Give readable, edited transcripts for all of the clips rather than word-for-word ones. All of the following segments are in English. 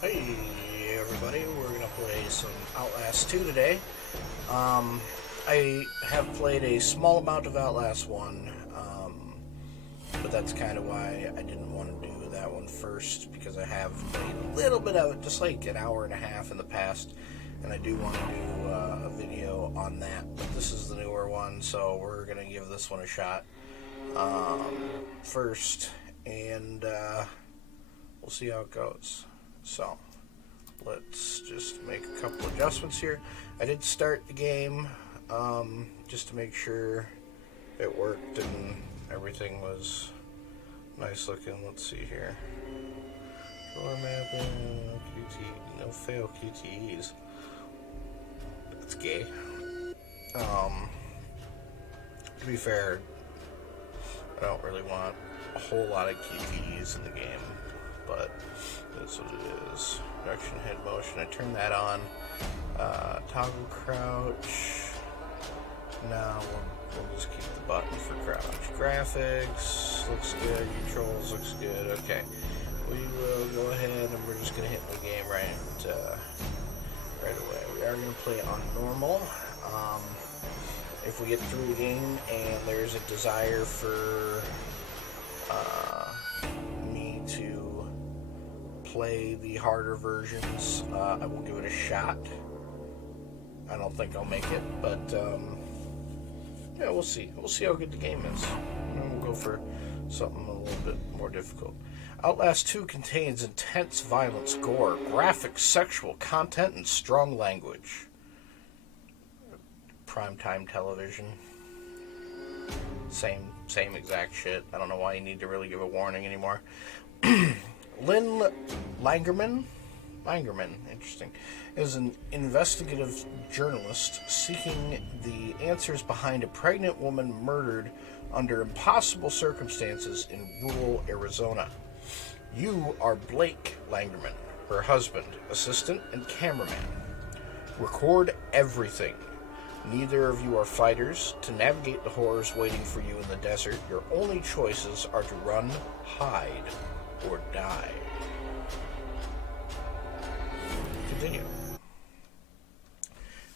Hey everybody, we're going to play some Outlast 2 today. I have played a small amount of Outlast 1, but that's kind of why I didn't want to do that one first, because I have played a little bit of it, just like an hour and a half in the past, and I do want to do a video on that. But this is the newer one, so we're going to give this one a shot first, and we'll see how it goes. So, let's just make a couple adjustments here. I did start the game just to make sure it worked and everything was nice looking. Let's see here. Floor mapping, QT, no fail QTEs. That's gay. To be fair, I don't really want a whole lot of QTEs in the game, but that's what it is. Direction head motion. I turn that on. Toggle crouch. Now we'll just keep the button for crouch. Graphics looks good. Controls looks good. Okay, we will go ahead and we're just gonna hit the game right away. We are gonna play on normal. If we get through the game and there's a desire for me to play the harder versions, I will give it a shot. I don't think I'll make it, but yeah, we'll see. We'll see how good the game is. And we'll go for something a little bit more difficult. Outlast 2 contains intense violence, gore, graphic sexual content, and strong language. Primetime television. Same exact shit. I don't know why you need to really give a warning anymore. Lynn Langerman, interesting, is an investigative journalist seeking the answers behind a pregnant woman murdered under impossible circumstances in rural Arizona. You are Blake Langerman, her husband, assistant, and cameraman. Record everything. Neither of you are fighters. To navigate the horrors waiting for you in the desert, your only choices are to run, hide, or die. Continue.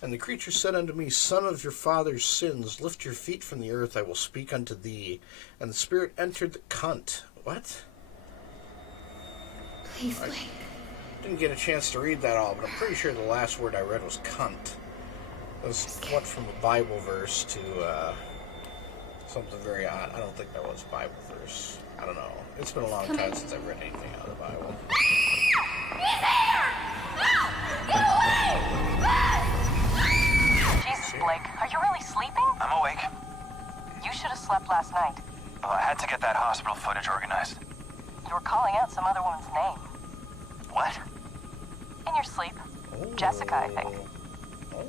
And the creature said unto me, Son of your father's sins, lift your feet from the earth, I will speak unto thee. And the spirit entered the cunt. What? Please, Blake. I didn't get a chance to read that all, but I'm pretty sure the last word I read was cunt. It was what from a Bible verse to something very odd. I don't think that was a Bible verse. I don't know. It's been a long time since I've read anything out of the Bible. He's here! Ah! Get away! Jesus, Blake, are you really sleeping? I'm awake. You should have slept last night. Well, I had to get that hospital footage organized. You were calling out some other woman's name. What? In your sleep. Oh. Jessica, I think. Oh.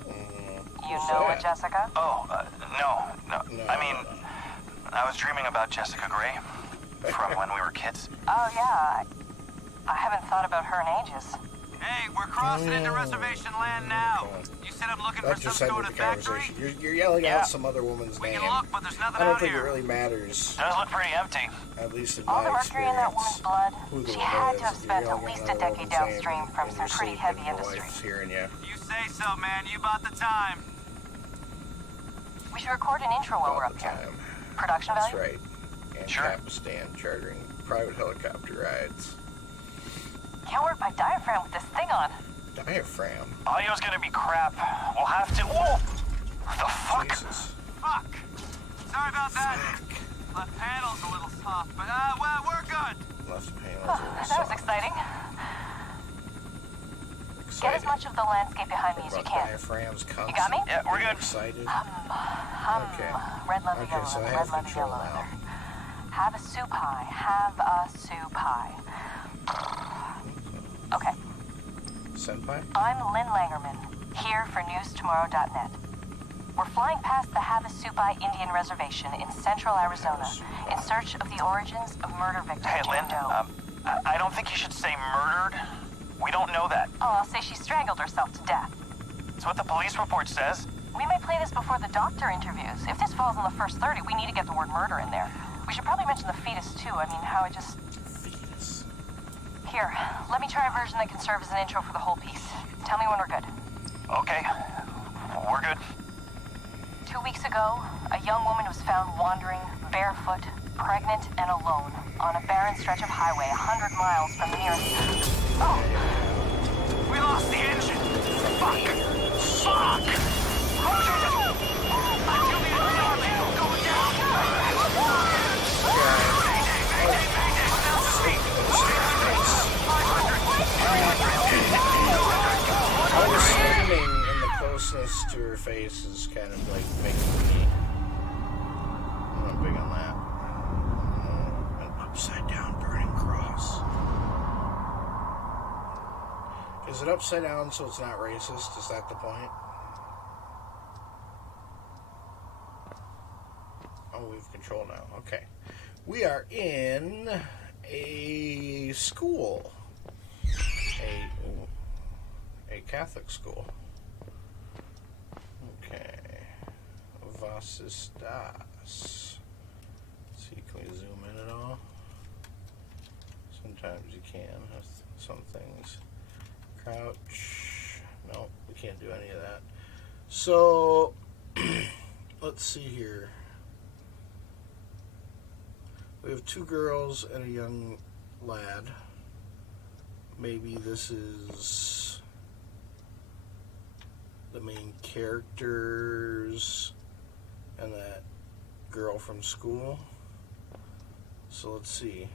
You know a Jessica? Oh, no. I mean, I was dreaming about Jessica Gray from when we were kids. Oh, yeah. I haven't thought about her in ages. Hey, we're crossing into reservation land now. You said I'm looking That for just some ended sort the of factory? conversation. You're yelling Yeah. out some other woman's We name. can look, but there's nothing I don't out think it here. really matters, Does look pretty empty. at least in All my the mercury in that woman's experience. blood, Who the she woman had is. to have You're spent yelling at least out a a decade woman's name downstream from in some your pretty sleep heavy and your industry. wife's hearing you. You say so, man. You bought the time. We should record an intro while All we're the up here. time. Production That's value? right. And Sure. Kapistan chartering private helicopter rides. Can't work my diaphragm with this thing on. Diaphragm. Audio's gonna be crap. We'll have to. Whoa! The fuck? Jesus. Fuck. Sorry about that. Fuck. Left panel's a little soft, but well, we're good. Left panel. That was exciting. Get as much of the landscape behind me as you can. Diaphragms, cunts. You got me? Yeah, we're good. Excited. Okay. Red leather, Okay, yellow so I leather, have red leather, control yellow now. leather. Have a soup pie. Have a soup pie. Okay. Senpai? I'm Lynn Langerman, here for newstomorrow.net. We're flying past the Havasupai Indian Reservation in central Arizona in search of the origins of murder victim Hey, Lynn, Jane Doe. I don't think you should say murdered. We don't know that. Oh, I'll say she strangled herself to death. It's what the police report says. We may play this before the doctor interviews. If this falls in the first 30, we need to get the word murder in there. We should probably mention the fetus, too. I mean, how it just... Fetus. Here, let me try a version that can serve as an intro for the whole piece. Tell me when we're good. Okay, we're good. 2 weeks ago, a young woman was found wandering, barefoot, pregnant, and alone on a barren stretch of highway 100 miles from the nearest... Oh! We lost the engine! Fuck! Fuck! Going down! I was standing in the closeness to her face is kind of like making me... I'm not big on that. An upside down burning cross. Is it upside down so it's not racist? Is that the point? Oh, we have control now. Okay. We are in a school. A Catholic school. Okay. Was ist das? Let's see, can we zoom in at all? Sometimes you can with some things. Crouch. No, we can't do any of that. So, let's see here. We have two girls and a young lad. Maybe this is the main characters and that girl from school. So let's see.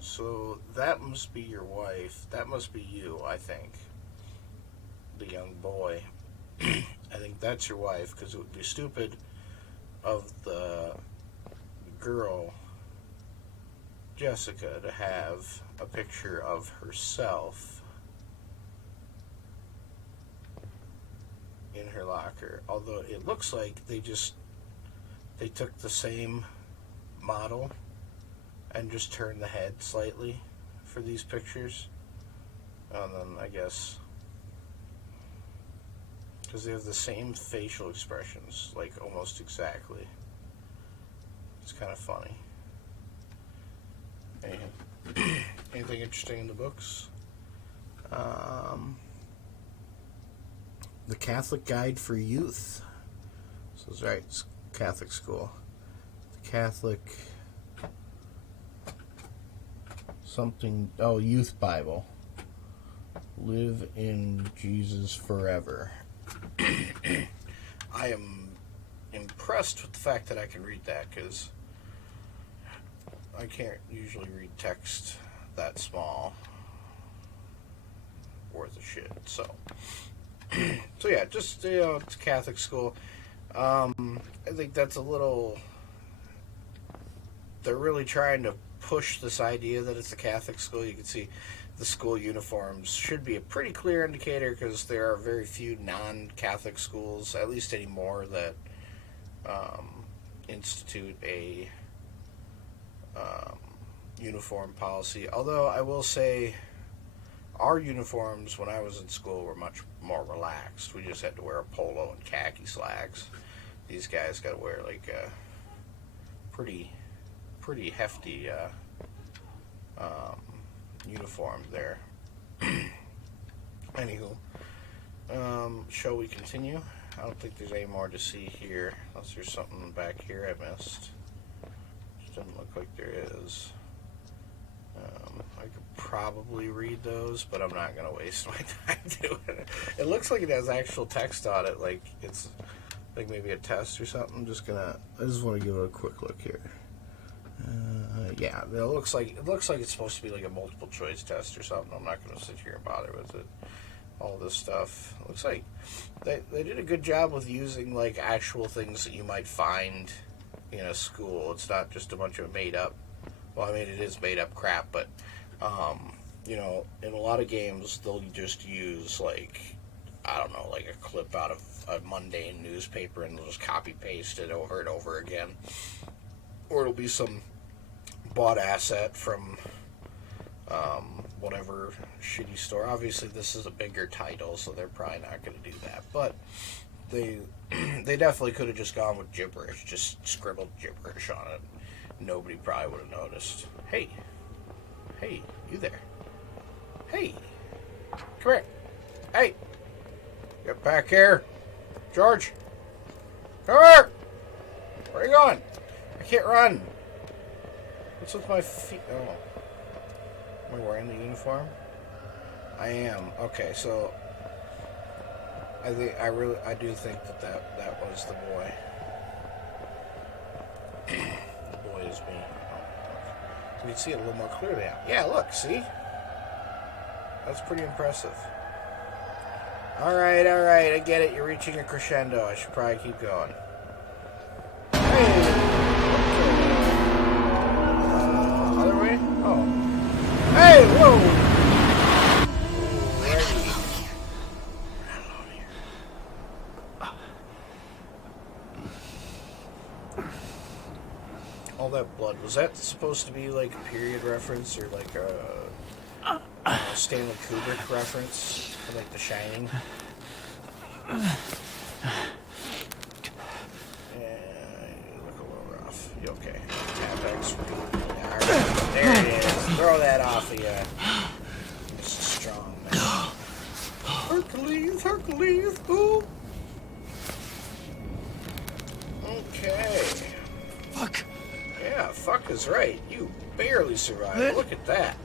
So that must be your wife. That must be you, I think. The young boy. I think that's your wife, because it would be stupid of the girl, Jessica, to have a picture of herself in her locker. Although it looks like they took the same model and just turned the head slightly for these pictures. And then I guess because they have the same facial expressions, like almost exactly. It's kind of funny. Anything interesting in the books? The Catholic Guide for Youth. So it's right, it's Catholic school. The Catholic something, Youth Bible. Live in Jesus forever. I am impressed with the fact that I can read that, because I can't usually read text that small worth of shit. So yeah, just it's a Catholic school. I think that's a little. They're really trying to push this idea that it's a Catholic school. You can see the school uniforms should be a pretty clear indicator, because there are very few non-Catholic schools, at least anymore, that institute a uniform policy. Although I will say our uniforms when I was in school were much more relaxed. We just had to wear a polo and khaki slacks. These guys got to wear like a pretty hefty uniform there. Anywho, shall we continue? I don't think there's any more to see here, unless there's something back here I missed. Just doesn't look like there is. I could probably read those, but I'm not going to waste my time doing it. It looks like it has actual text on it, like it's like maybe a test or something. I just want to give it a quick look here. Yeah, it looks like it's supposed to be like a multiple choice test or something. I'm not going to sit here and bother with it. All this stuff. It looks like they did a good job with using like actual things that you might find in a school. It's not just a bunch of made up. Well, I mean, it is made up crap, but in a lot of games they'll just use like, I don't know, like a clip out of a mundane newspaper, and they'll just copy paste it over and over again. Or it'll be some bought asset from whatever shitty store. Obviously, this is a bigger title, so they're probably not going to do that. But they definitely could have just gone with gibberish, just scribbled gibberish on it, Nobody probably would have noticed. Hey. Hey, you there. Hey. Come here. Hey. Get back here. George. Come here. Where are you going? I can't run. What's with my feet? Oh. Am I wearing the uniform? I am. Okay, so I do think that was the boy. The boy is me. Oh, we can see it a little more clearly now. Yeah, look, see? That's pretty impressive. Alright, I get it. You're reaching a crescendo. I should probably keep going. Hey! Other way? Oh. Hey, whoa! All that blood, was that supposed to be like a period reference or like a Stanley Kubrick reference for like The Shining? Yeah, you look a little rough. You okay? Apex. There it is. Throw that off of you. It's strong, man. Hercules, ooh. Okay. Fuck. Yeah, fuck is right. You barely survived. Look at that.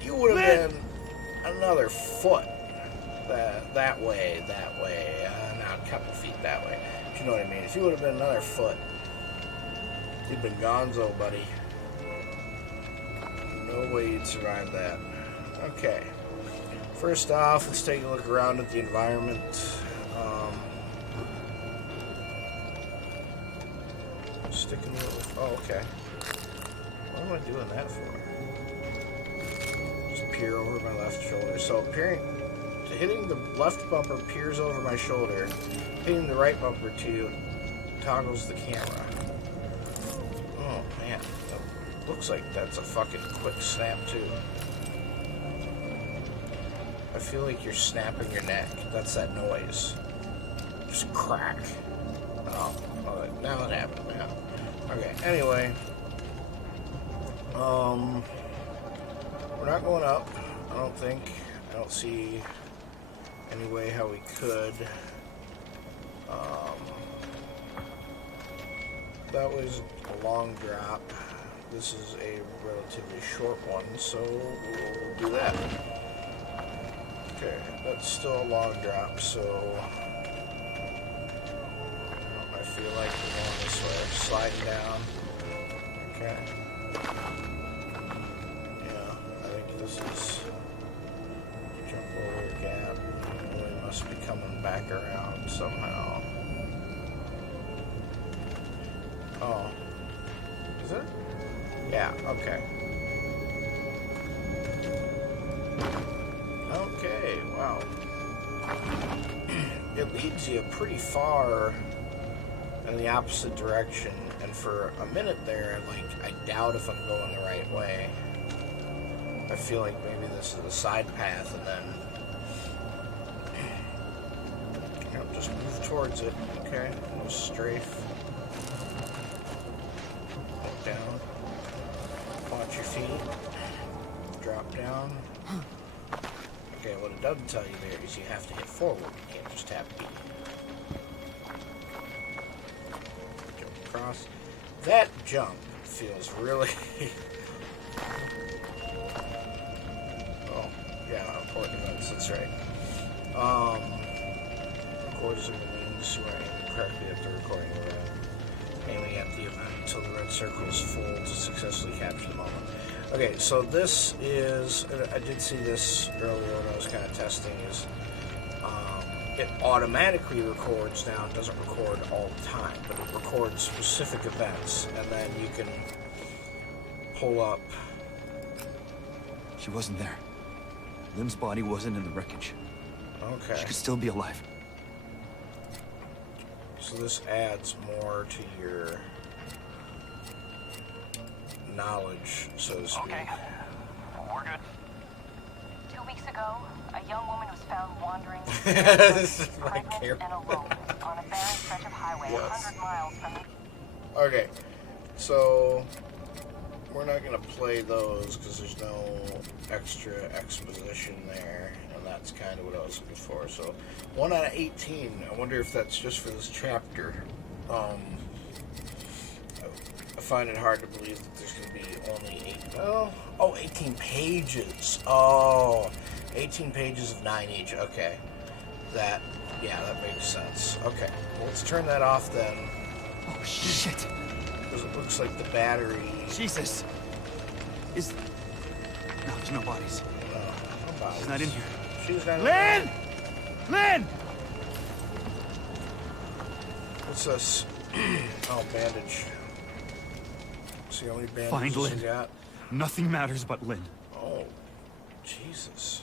You would have been another foot that way. Not a couple feet that way. If you know what I mean. If you would have been another foot, you'd been gonzo, buddy. No way you'd survive that. Okay. First off, let's take a look around at the environment. Sticking with. Oh, okay. What am I doing that for? Just peer over my left shoulder. So hitting the left bumper peers over my shoulder. Hitting the right bumper toggles the camera. Oh man, that looks like that's a fucking quick snap too. I feel like you're snapping your neck. That's that noise. Just crack. Oh, now it happened. Yeah. Okay. Anyway, we're not going up. I don't think. I don't see any way how we could. That was a long drop. This is a relatively short one, so we'll do that. Okay, that's still a long drop, so I feel like we're going this way. Sliding down. Okay. Yeah, I think this is jump over a gap. We must be coming back around somehow. Oh. Is it? Yeah, okay. Okay, wow. It leads you pretty far in the opposite direction, and for a minute there, I doubt if I'm going the right way. I feel like maybe this is a side path, and then just move towards it. Okay, no strafe. Look down. Watch your feet. Drop down. Okay, what it doesn't tell you there is you have to hit forward. You can't just tap B. Jump across. That jump feels really... Oh, yeah, important events, that's right. Records in the wings where I aim correctly at the recording event. Aiming at the event until the red circle is full to successfully capture the moment. Okay, so this is, I did see this earlier when I was kind of testing, is it automatically records now. It doesn't record all the time, but it records specific events, and then you can pull up. She wasn't there. Lim's body wasn't in the wreckage. Okay. She could still be alive. So this adds more to your knowledge, so to speak. Okay, we're good. 2 weeks ago, a young woman was found wandering This is my pregnant camera. and alone on a barren stretch of highway 100 miles from the... Okay. So we're not gonna play those because there's no extra exposition there, and that's kind of what I was looking for. So 1 out of 18. I wonder if that's just for this chapter. I find it hard to believe that there's going to be only 18 pages. Oh, 18 pages of 9 each. Okay. That makes sense. Okay. Well, let's turn that off then. Oh, shit. Because it looks like the battery... Jesus. No, there's no bodies. No bodies. She's not in here. She's not in Lynn! here. Lynn! What's this? Oh, bandage. It's the only bandage Find I Lynn. got. Nothing matters but Lynn. Oh, Jesus.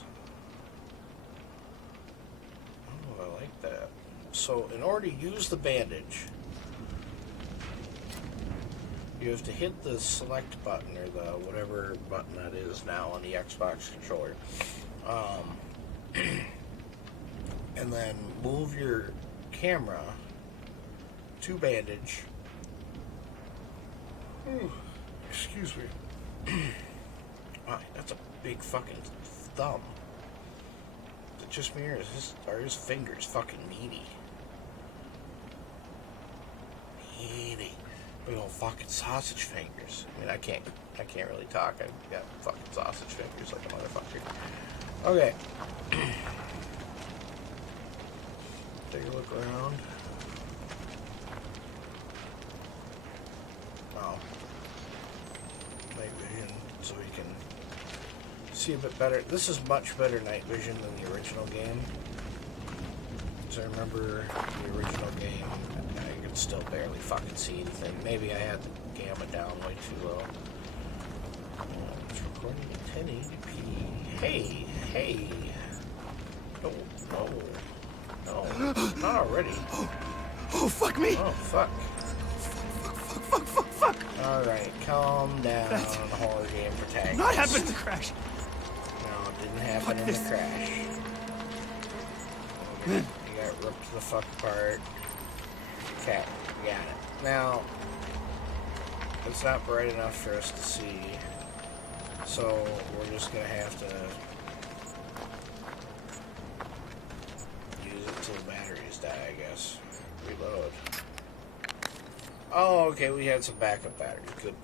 Oh, I like that. So, in order to use the bandage, you have to hit the select button, or the whatever button that is now on the Xbox controller. And then move your camera to bandage. Ooh, excuse me. Wow, that's a big fucking thumb. Is it just me, or are his fingers fucking meaty? Meaty. Big old fucking sausage fingers. I mean, I can't really talk. I've got fucking sausage fingers like a motherfucker. Okay. Take a look around. Wow. Night vision, so we can see a bit better. This is much better night vision than the original game. So I remember the original game, I could still barely fucking see anything. Maybe I had the gamma down way too low. It's recording at 1080p. Hey! No. Not already. Oh, fuck me! Oh, fuck. Fuck! Alright, calm down, horror game protagonist. What happened to the crash? No, it didn't happen in the crash. You got ripped to the fuck apart. Okay, got it. Now, it's not bright enough for us to see, so we're just gonna have to use it till the batteries die, I guess. Reload. Oh, okay, we had some backup batteries. Good.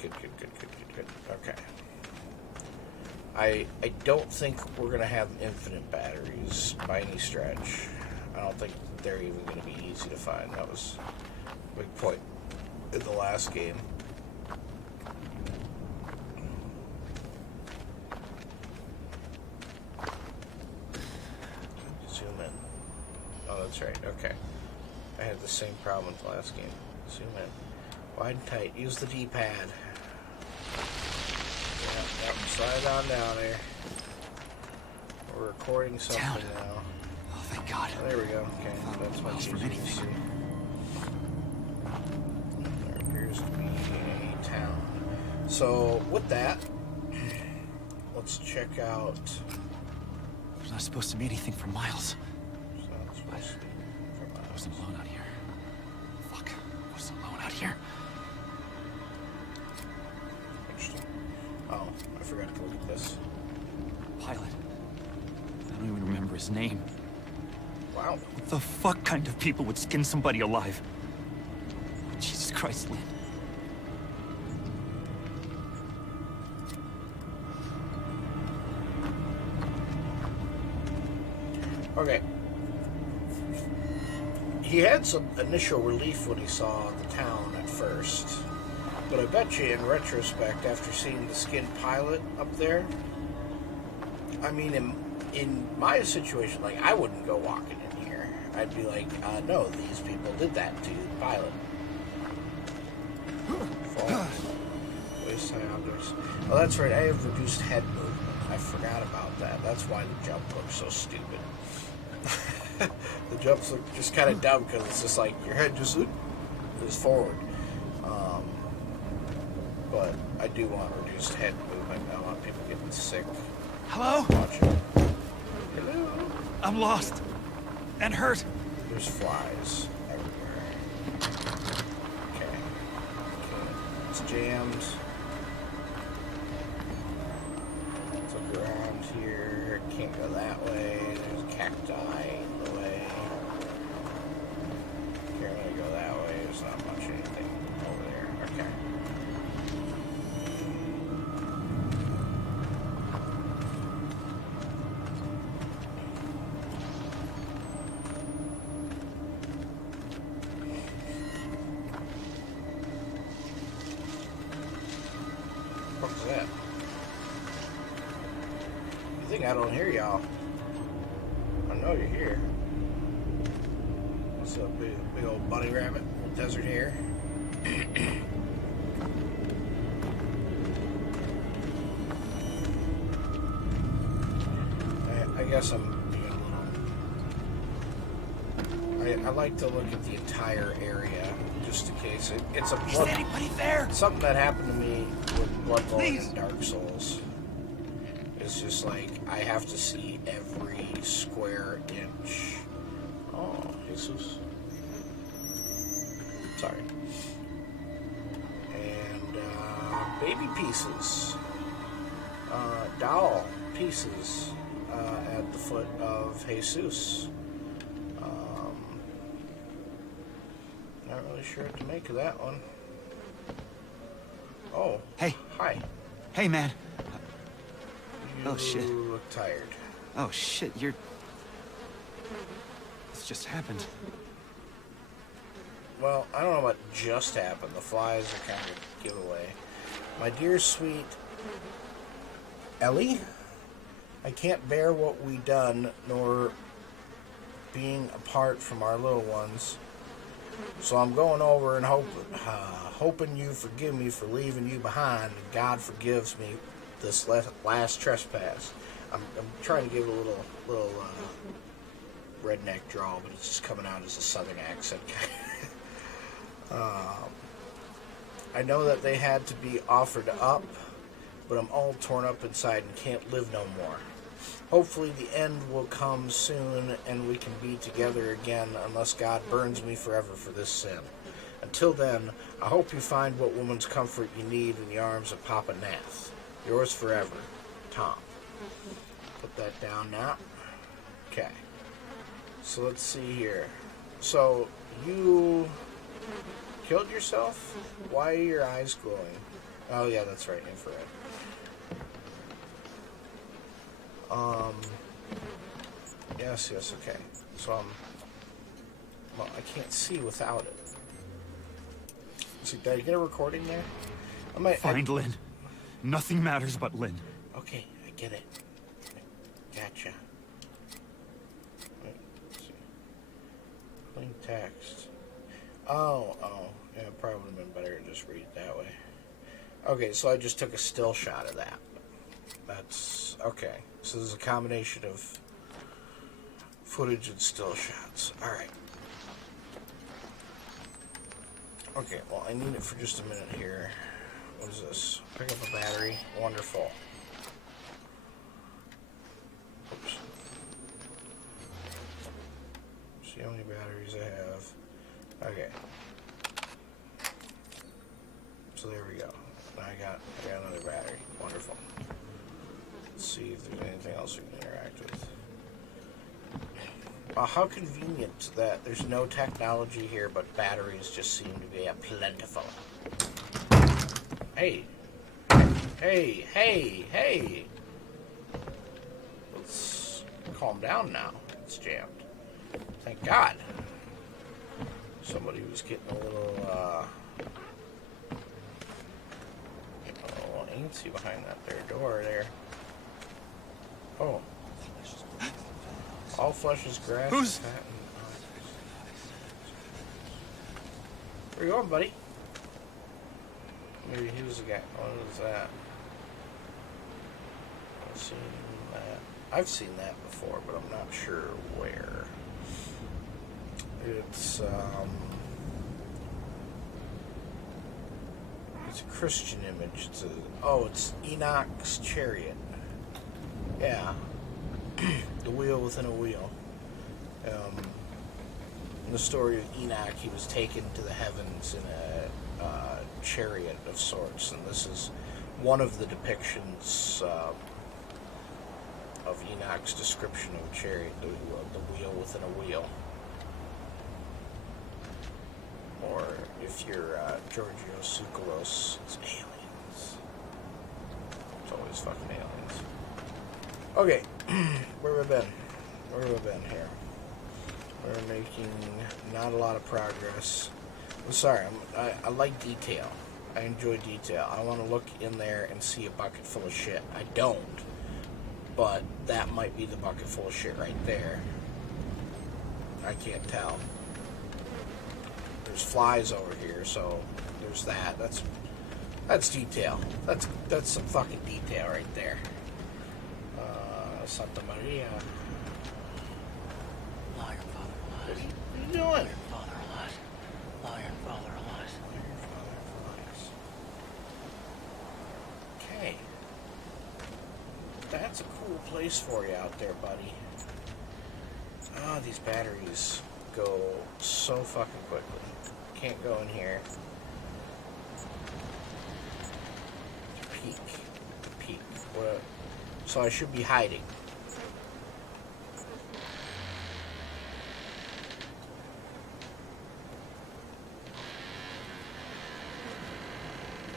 Okay. I don't think we're going to have infinite batteries by any stretch. I don't think they're even going to be easy to find. That was a big point in the last game. Zoom in. Oh, that's right. Okay. I had the same problem with the last game. Zoom in. Wide and tight. Use the D-pad. Yep. Slide on down there. We're recording something now. Oh, thank God. Oh, there we go. Okay, that's much easier to see. There appears to be a town. So, with that, let's check out... There's not supposed to be anything for miles. It's not supposed to be from I wasn't alone out here. Fuck. I wasn't alone out here. Interesting. Oh, I forgot to look at this. Pilot. I don't even remember his name. Wow. What the fuck kind of people would skin somebody alive? Jesus Christ, Lynn. Okay. He had some initial relief when he saw the town at first. But I bet you in retrospect, after seeing the skinned pilot up there, I mean, in my situation, like, I wouldn't go walking in here. I'd be like, no, these people did that to the pilot. Waste time outdoors. Oh, that's right, I have reduced head movement. I forgot about that. That's why the jump looks so stupid. The jumps look just kind of dumb because it's just like your head just is forward. But I do want reduced head movement. I don't want people getting sick. Hello? Watching. Hello? I'm lost. And hurt. There's flies everywhere. Okay. Let's jammed. Let's look around here. Can't go that way. There's a cacti in the way. Can't really go that way. There's not much anything over there. Okay. What's that? You think I don't hear y'all? I know you're here. What's up, big old bunny rabbit with desert hair? I guess I'm being a little. I like to look at the entire area just in case. It's a Is blood. anybody there? Something that happened to me with Bloodborne Please. and Dark Souls. It's just like I have to see every square inch. Oh, Jesus. Sorry. And baby pieces. Doll pieces at the foot of Jesus. Not really sure what to make of that one. Oh. Hey. Hi. Hey, man. You Oh, shit. look tired. Oh, shit, you're... This just happened. Well, I don't know what just happened. The flies are kind of giveaway. My dear sweet Ellie, I can't bear what we done, nor being apart from our little ones. So I'm going over and hoping you forgive me for leaving you behind, and God forgives me this last trespass. I'm trying to give a little redneck drawl, but it's just coming out as a southern accent. I know that they had to be offered up, but I'm all torn up inside and can't live no more. Hopefully the end will come soon and we can be together again, unless God burns me forever for this sin. Until then, I hope you find what woman's comfort you need in the arms of Papa Nath. Yours forever, Tom. Put that down now. Okay. So let's see here. So, you killed yourself? Why are your eyes glowing? Oh yeah, that's right, infrared. Yes, okay. So well, I can't see without it. So, did I get a recording there? Find Lynn. Nothing matters but Lynn. Okay, I get it. Gotcha. Wait, let's see. Plain text. Oh. Yeah, it probably would have been better to just read it that way. Okay, so I just took a still shot of that. That's okay. So there's a combination of footage and still shots. Alright. Okay, well, I need it for just a minute here. What is this? Pick up a battery. Wonderful. Oops. See how many batteries I have. Okay. So there we go. Now I got another battery. Wonderful. Let's see if there's anything else we can interact with. How convenient that there's no technology here, but batteries just seem to be plentiful. Hey. Hey. Let's calm down now. It's jammed. Thank God. Somebody was getting a little, antsy behind that there door there. Oh. All flesh is grass. Who's- and fat and- Where you going, buddy? Maybe he was the guy. What is that? I've seen that before, but I'm not sure where. It's a Christian image. It's Enoch's chariot. Yeah. The wheel within a wheel. In the story of Enoch, he was taken to the heavens in chariot of sorts, and this is one of the depictions of Enoch's description of a chariot, the wheel within a wheel. Or if you're Giorgio Tsoukalos, it's aliens. It's always fucking aliens. Okay, where have we been? Where have we been here? We're making not a lot of progress. I'm sorry, I like detail. I enjoy detail. I want to look in there and see a bucket full of shit. I don't. But that might be the bucket full of shit right there. I can't tell. There's flies over here, so there's that. That's detail. That's some fucking detail right there. Santa Maria. Liar, father, What lies. are you doing? Father, lies. Liar, father, lies. Okay. That's a cool place for you out there, buddy. Ah, these batteries go so fucking quickly. Can't go in here. Peek. Peek. What? So I should be hiding.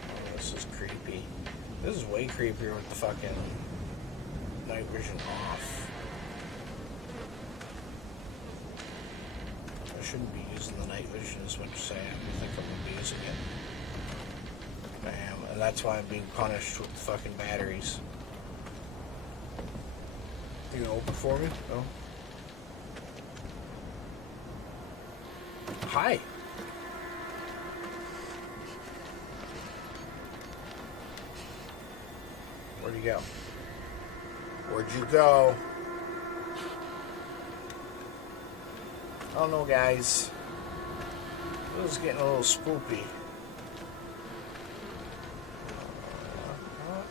Oh, this is creepy. This is way creepier with the fucking night vision off. I shouldn't be using the night vision as much as I think I'm going to be using it. Bam. And that's why I'm being punished with the fucking batteries. You gonna open for me? No? Hi. Where'd you go? Where'd you go? I don't know, guys. This is getting a little spoopy.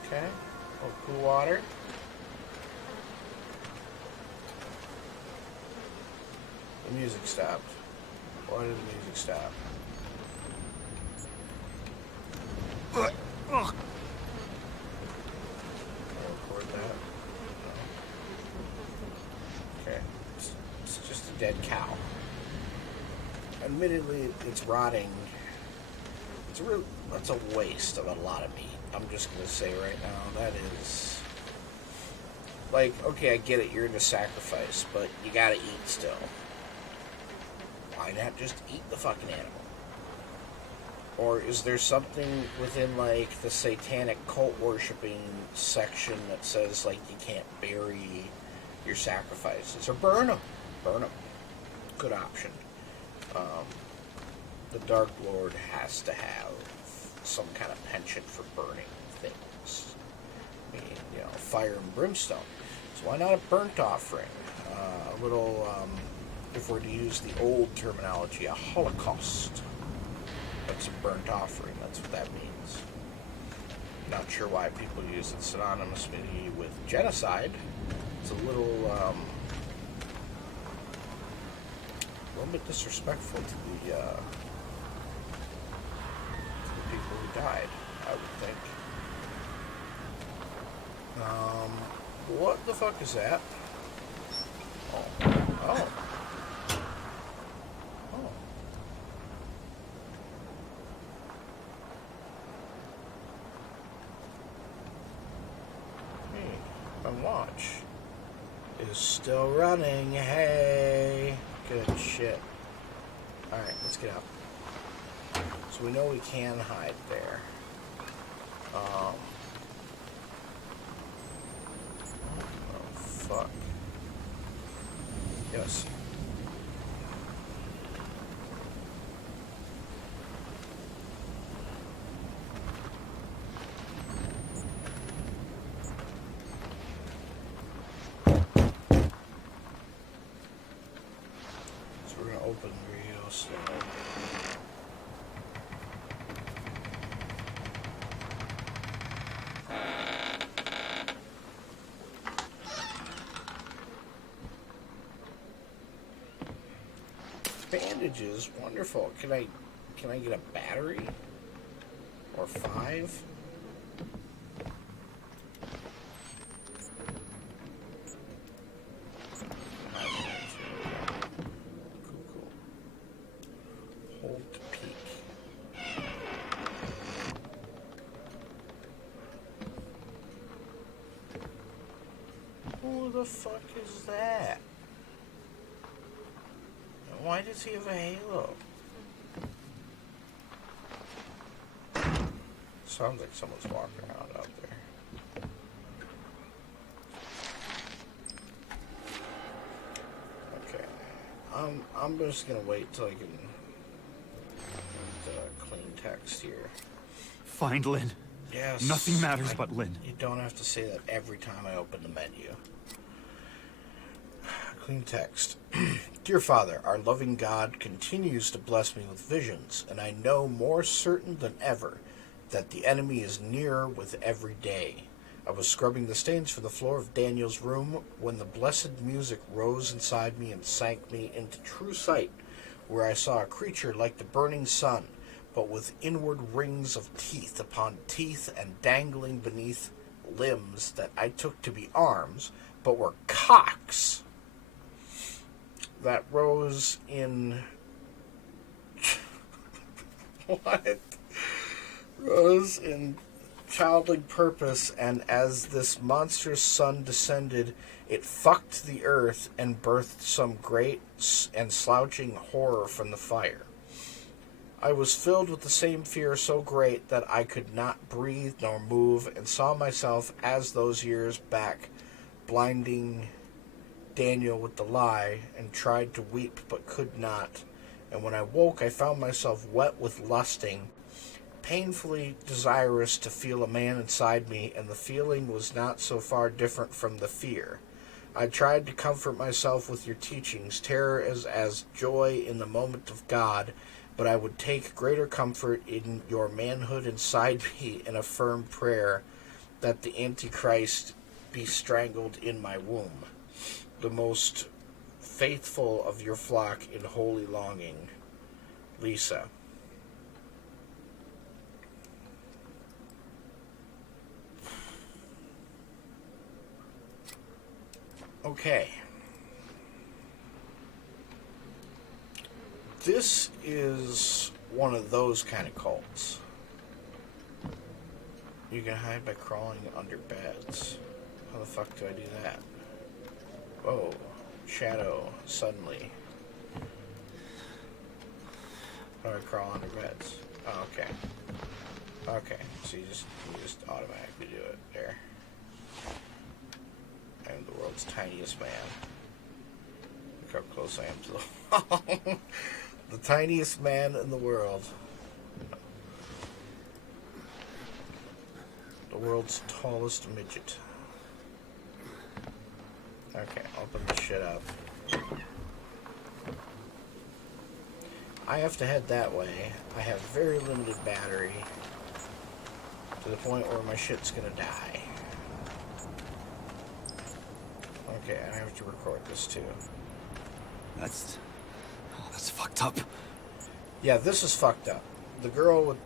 Okay. A little cool water. The music stopped. Why did the music stop? I'll record that. No. Okay. It's just a dead cow. Admittedly, it's rotting. That's a waste of a lot of meat. I'm just gonna say right now, that is... Like, okay, I get it, you're into sacrifice, but you gotta eat still. Why not just eat the fucking animal? Or is there something within, like, the satanic cult worshipping section that says, like, you can't bury your sacrifices? Or burn them. Burn them. Good option. The Dark Lord has to have some kind of penchant for burning things. I mean, you know, fire and brimstone. So why not a burnt offering? A little... if we're to use the old terminology, a holocaust. That's a burnt offering, that's what that means. Not sure why people use it synonymously with genocide. It's a little bit disrespectful to the people who died, I would think. What the fuck is that? Oh. My watch is still running. Hey, good shit. Alright, let's get out. So we know we can hide there. Oh, fuck. Yes. Open real slow. Bandages, wonderful. Can I get a battery? Or 5? Cool. Hold to peek. Who the fuck is that? Why does he have a halo? Sounds like someone's walking around out there. Okay. I'm just gonna wait till I can clean text here. Find Lynn. Yes. Nothing matters but Lynn. You don't have to say that every time I open the menu. Clean text. Dear Father, our loving God continues to bless me with visions, and I know more certain than ever that the enemy is nearer with every day. I was scrubbing the stains from the floor of Daniel's room when the blessed music rose inside me and sank me into true sight, where I saw a creature like the burning sun, but with inward rings of teeth upon teeth and dangling beneath limbs that I took to be arms, but were cocks that rose in... what? Rose in childlike purpose, and as this monstrous sun descended, it fucked the earth and birthed some great and slouching horror from the fire. I was filled with the same fear so great that I could not breathe nor move, and saw myself as those years back, blinding Daniel with the lie, and tried to weep but could not. And when I woke, I found myself wet with lusting, painfully desirous to feel a man inside me, and the feeling was not so far different from the fear. I tried to comfort myself with your teachings, terror as joy in the moment of God, but I would take greater comfort in your manhood inside me in a firm prayer that the Antichrist be strangled in my womb. The most faithful of your flock in holy longing, Lisa. Okay. This is one of those kind of cults. You can hide by crawling under beds. How the fuck do I do that? Whoa. Shadow. Suddenly. How do I crawl under beds? Oh, okay. Okay. So you just automatically do it. There. I am the world's tiniest man. Look how close I am to the wall. The tiniest man in the world. The world's tallest midget. Okay, open this shit up. I have to head that way. I have very limited battery. To the point where my shit's gonna die. Okay, I have to record this too. That's fucked up. Yeah, this is fucked up. The girl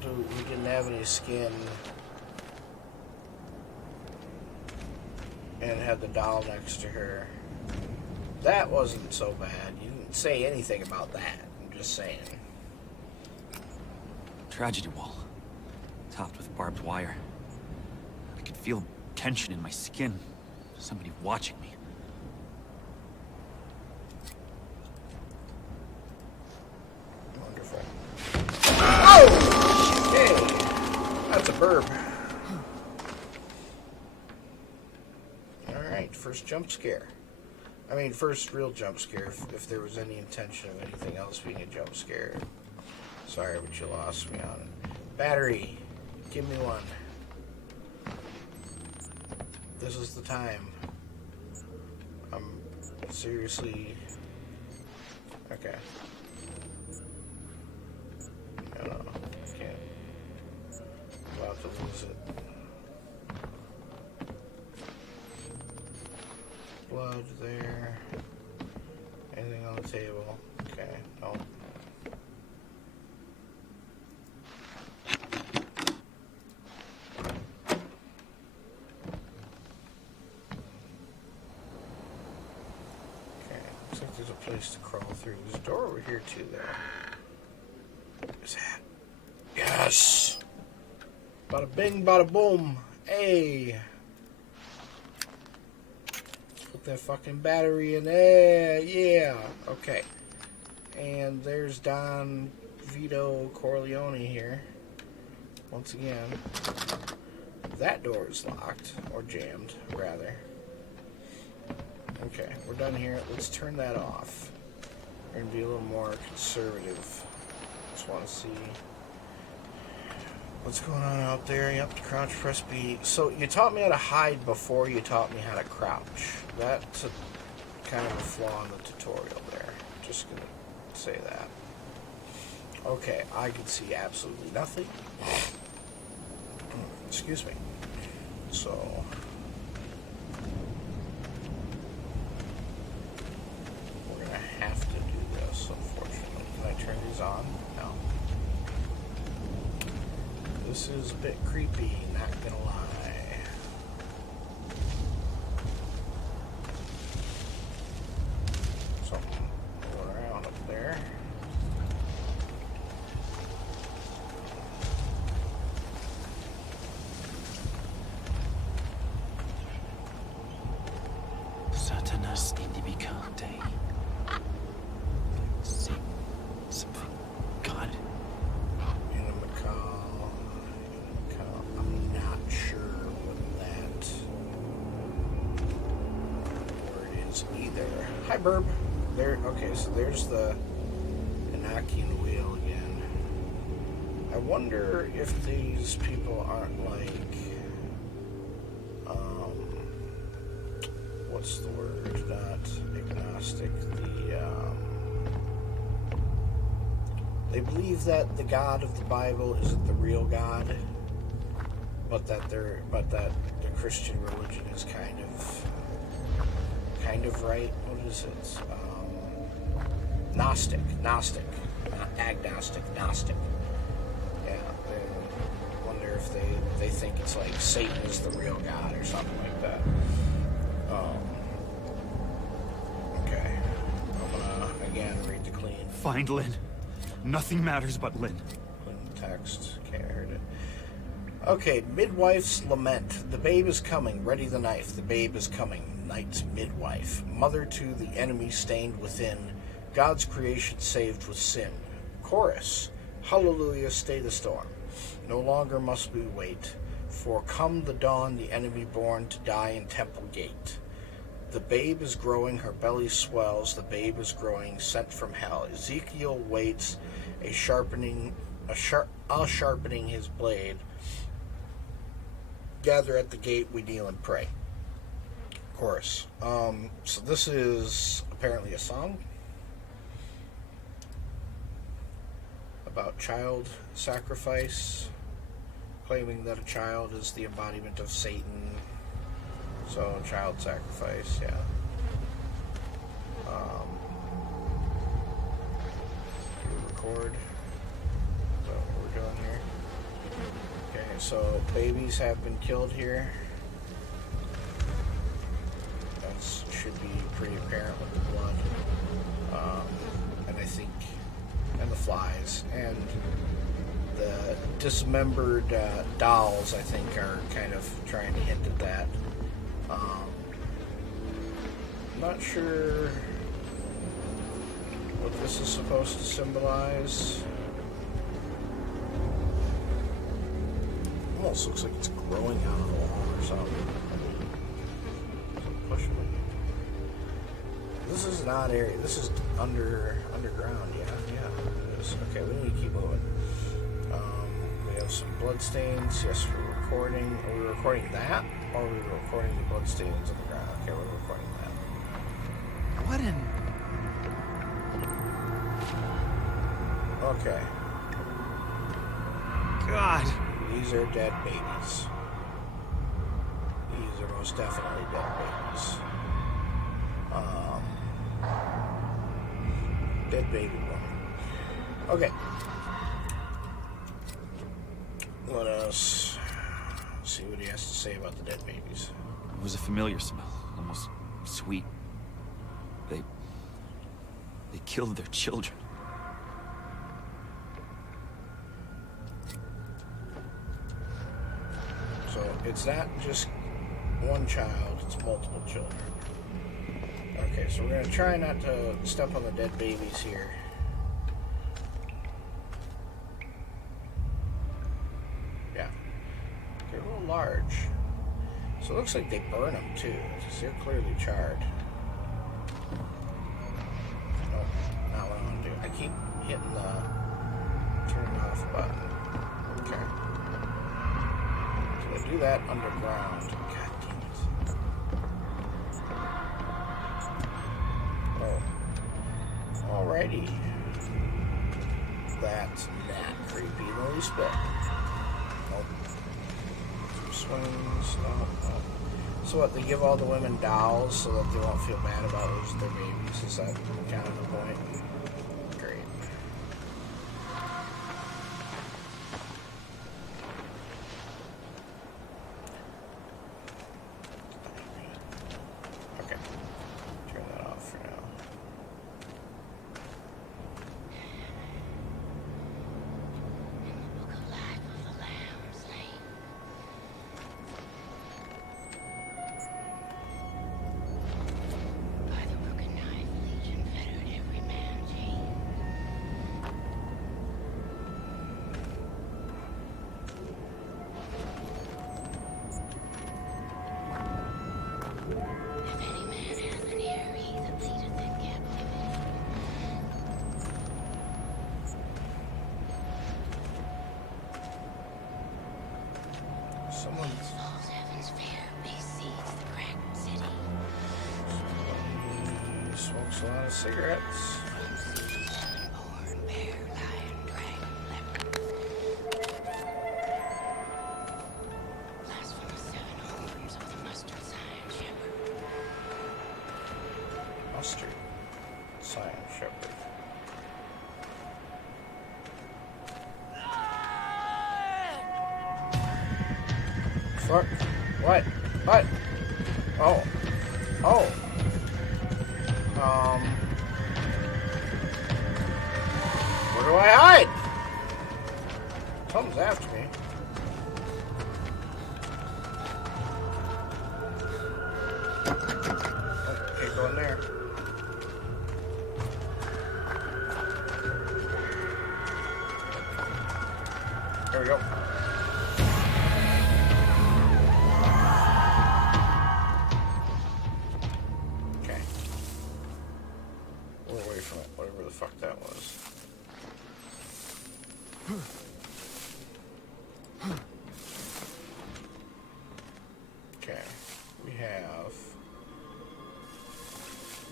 who didn't have any skin and had the doll next to her. That wasn't so bad. You didn't say anything about that. I'm just saying. Tragedy wall. Topped with barbed wire. I could feel tension in my skin. Somebody watching me. Wonderful. Oh! Hey! That's a burb. Alright, first jump scare. I mean, first real jump scare, if there was any intention of anything else being a jump scare. Sorry, but you lost me on it. Battery. Give me one. This is the time. I'm seriously... Okay. No, I can't. I'm about to lose it. Blood there. Anything on the table? Okay, no. there's a place to crawl through. There's a door over here too, though. What's that? Yes! Bada bing, bada boom. Hey! Put that fucking battery in there. Yeah. Okay. And there's Don Vito Corleone here. Once again. That door is locked. Or jammed, rather. Okay, we're done here. Let's turn that off. We're going to be a little more conservative. Just want to see what's going on out there. Yep, to crouch, press B. So you taught me how to hide before you taught me how to crouch. That's a kind of a flaw in the tutorial there. Just going to say that. Okay, I can see absolutely nothing. Excuse me. So... have to do this, unfortunately. Can I turn these on? No. This is a bit creepy, not gonna lie. Something going around up there. Satanas indibicante. Something. God. I'm not sure what that word is either. Hi, Burb. There. Okay, so there's the Enochian wheel again. I wonder if these people aren't like, what's the word? Not agnostic. They believe that the God of the Bible isn't the real God, but that the Christian religion is kind of right. What is it? Gnostic, agnostic, Gnostic. Yeah, I wonder if they think it's like Satan is the real God or something like that. Okay, I'm gonna again read the clean. Find Lynn. Nothing matters but Lynn. Text. Okay, I heard it. Okay, midwife's lament. The babe is coming. Ready the knife. The babe is coming. Night's midwife. Mother to the enemy stained within. God's creation saved with sin. Chorus. Hallelujah, stay the storm. No longer must we wait. For come the dawn, the enemy born to die in temple gate. The babe is growing, her belly swells. The babe is growing, sent from hell. Ezekiel waits, sharpening his blade. Gather at the gate, we kneel and pray. Chorus. So this is apparently a song about child sacrifice, claiming that a child is the embodiment of Satan. So, child sacrifice, yeah. Record. Is that what we're doing here? Okay, so babies have been killed here. That should be pretty apparent with the blood. And I think, and the flies. And the dismembered dolls, I think, are kind of trying to hint at that. Not sure what this is supposed to symbolize. Almost looks like it's growing out of the wall or something. Pushing it. This is an odd area. This is underground. Yeah, it is. Okay, we need to keep moving. We have some bloodstains. Yes, we're recording. Are we recording that? Or are we recording the bloodstains on the ground? Okay, we're recording that. What in... Okay. God. These are dead babies. These are most definitely dead babies. Dead baby woman. Okay. What else? Let's see what he has to say about the dead babies. It was a familiar smell, almost sweet. They They killed their children. So it's not just one child, it's multiple children. Okay, so we're going to try not to step on the dead babies here. Yeah. They're a little large. So it looks like they burn them too. They're clearly charred. Nope, not what I want to do. I keep hitting the turn off button. Okay. So I do that underground. God damn it. Oh. Alrighty. That's not creepy in the least bit. Nope. Some swings. No. So what, they give all the women dolls so that they won't feel bad about losing their babies? Is that kind of the point? Great. Okay. Turn that off for now. Smokes a lot of cigarettes. Mustard. Cyan Shepherd. Fuck. What? What? Oh. Oh. Where do I hide? Something's after me. Oh, can't go in there. There we go. Okay. We're away from it, whatever the fuck that was. Okay, we have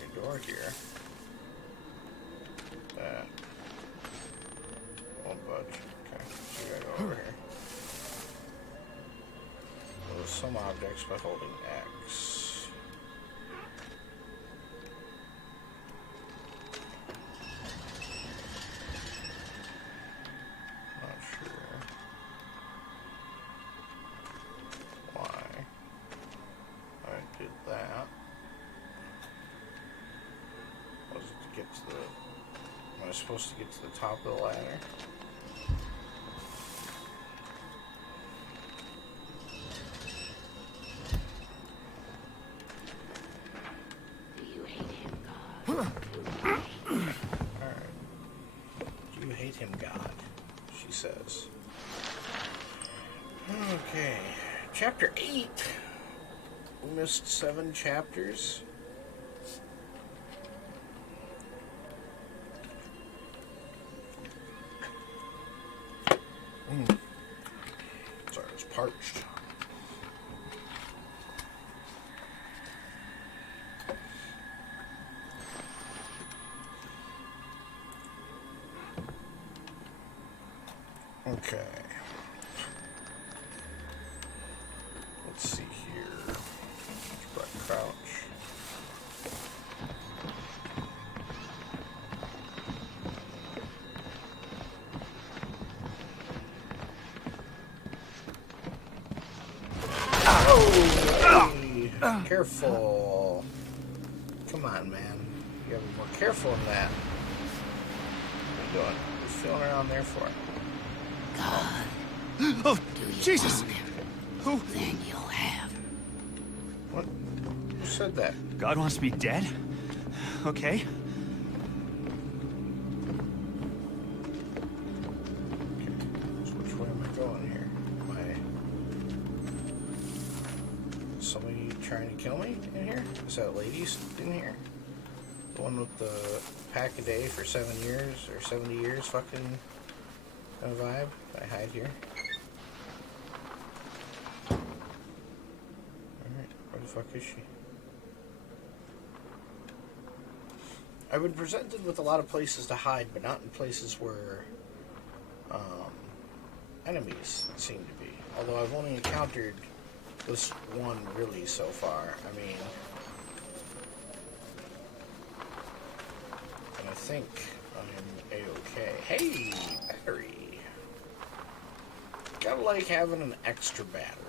a door here. That won't budge. Okay, so we gotta go over here. Close some objects by holding X. Not sure why I did that. Was it to get to the... Am I supposed to get to the top of the ladder? You hate him, God, she says. Okay, chapter 8. We missed 7 chapters. Sorry, I was parched. Okay. Let's see here. Crouch. Oh! Hey. Careful. Come on, man. You gotta be more careful in that. What are you doing? What's feeling around there for? God, Oh, do you Jesus! want him? Who? Then you'll have him. What? Who said that? God wants me dead? Okay. So which way am I going here? Am I... Somebody trying to kill me in here? Is that ladies in here? The one with the pack a day for 7 years or 70 years fucking vibe? Can I hide here? Alright, where the fuck is she? I've been presented with a lot of places to hide, but not in places where enemies seem to be. Although I've only encountered this one really so far. I mean, and I think I'm A-okay. Hey, battery. Gotta like having an extra battery.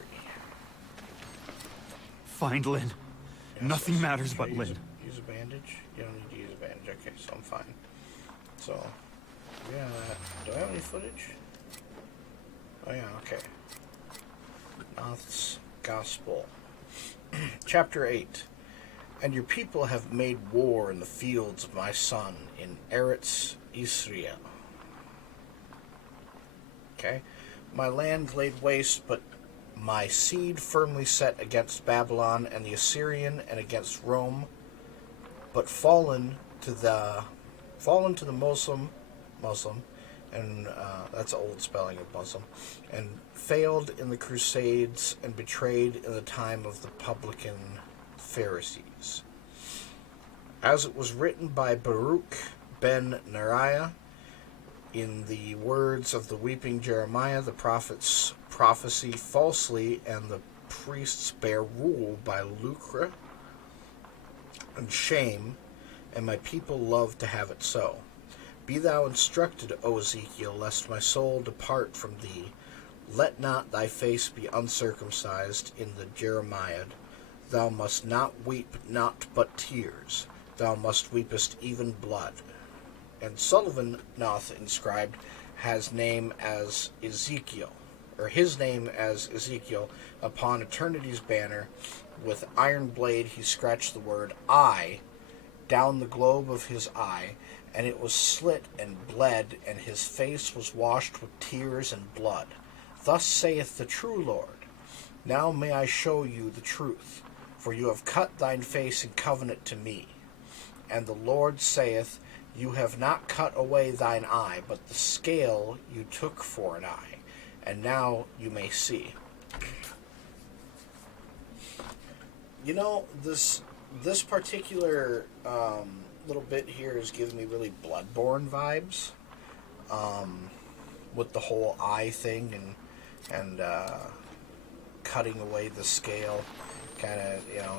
Find Lynn. Yes, Nothing yes. matters Should but I Lynn. Use a bandage? You don't need to use a bandage. Okay, so I'm fine. So, yeah. Do I have any footage? Oh yeah, okay. Noth's Gospel. Chapter 8. And your people have made war in the fields of my son in Eretz Israel. Okay. My land laid waste, but my seed firmly set against Babylon and the Assyrian and against Rome, but fallen to the Muslim, and that's old spelling of Muslim, and failed in the Crusades and betrayed in the time of the publican Pharisees. As it was written by Baruch ben Neriah, in the words of the weeping Jeremiah, the prophets prophesy falsely, and the priests bear rule by lucre and shame, and my people love to have it so. Be thou instructed, O Ezekiel, lest my soul depart from thee. Let not thy face be uncircumcised in the Jeremiah. Thou must not weep not but tears. Thou must weepest even blood. And Sullivan Noth inscribed his name as Ezekiel, upon eternity's banner. With iron blade he scratched the word I down the globe of his eye, and it was slit and bled, and his face was washed with tears and blood. Thus saith the true Lord, now may I show you the truth, for you have cut thine face in covenant to me. And the Lord saith, you have not cut away thine eye, but the scale you took for an eye, and now you may see. You know, this particular little bit here is giving me really Bloodborne vibes, with the whole eye thing and cutting away the scale. Kind of, you know,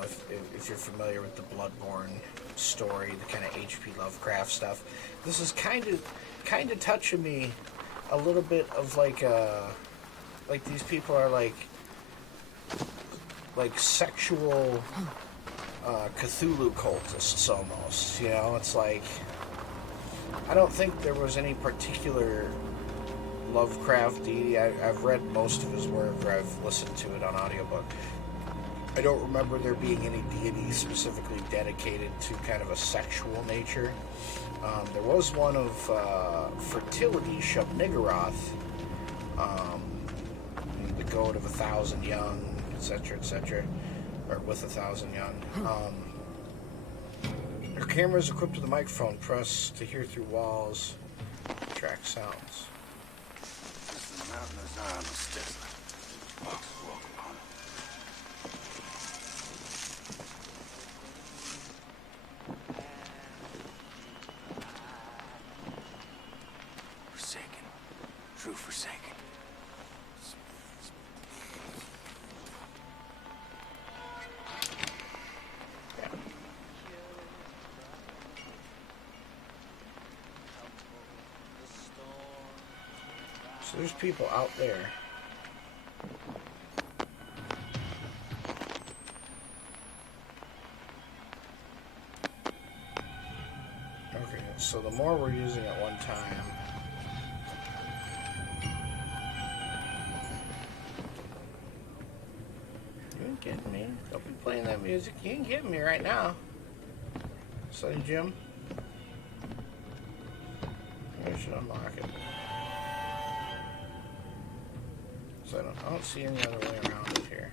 if you're familiar with the Bloodborne story, the kind of H.P. Lovecraft stuff, this is kind of touching me a little bit of like these people are like sexual Cthulhu cultists almost, you know. It's like, I don't think there was any particular Lovecraft deity. I've read most of his work, or I've listened to it on audiobook. I don't remember there being any deity specifically dedicated to kind of a sexual nature. There was one of fertility, Shub-Niggurath, the goat of 1,000 young, etc., or with 1,000 young. Her camera is equipped with a microphone. Press to hear through walls, track sounds. This is the mountain of Zion, Stephen. Walk upon it. Forsaken. True forsaken. So there's people out there. So the more we're using at one time, you ain't getting me. Don't be playing that music. You ain't getting me right now. Sonny Jim. Maybe I should unlock it. So I don't see any other way around it here.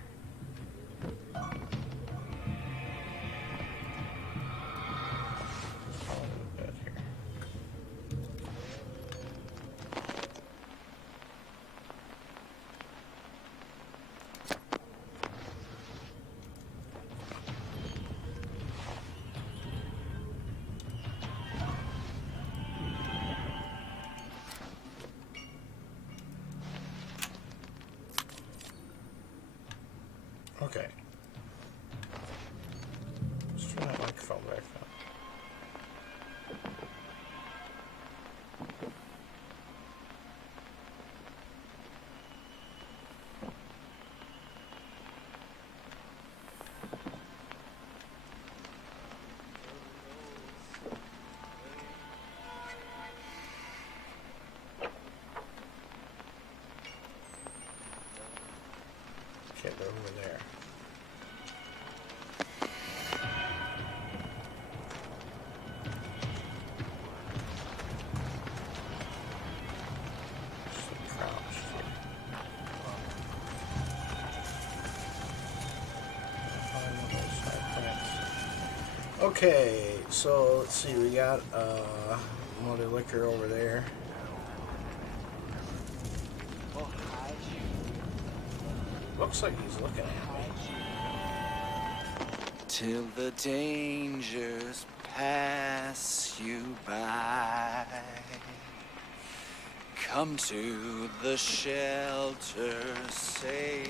Okay. Let's turn that microphone back on. Okay, they're over there. Okay, so let's see, we got mother liquor over there. Looks like he's looking at me. Till the dangers pass you by, come to the shelter, safe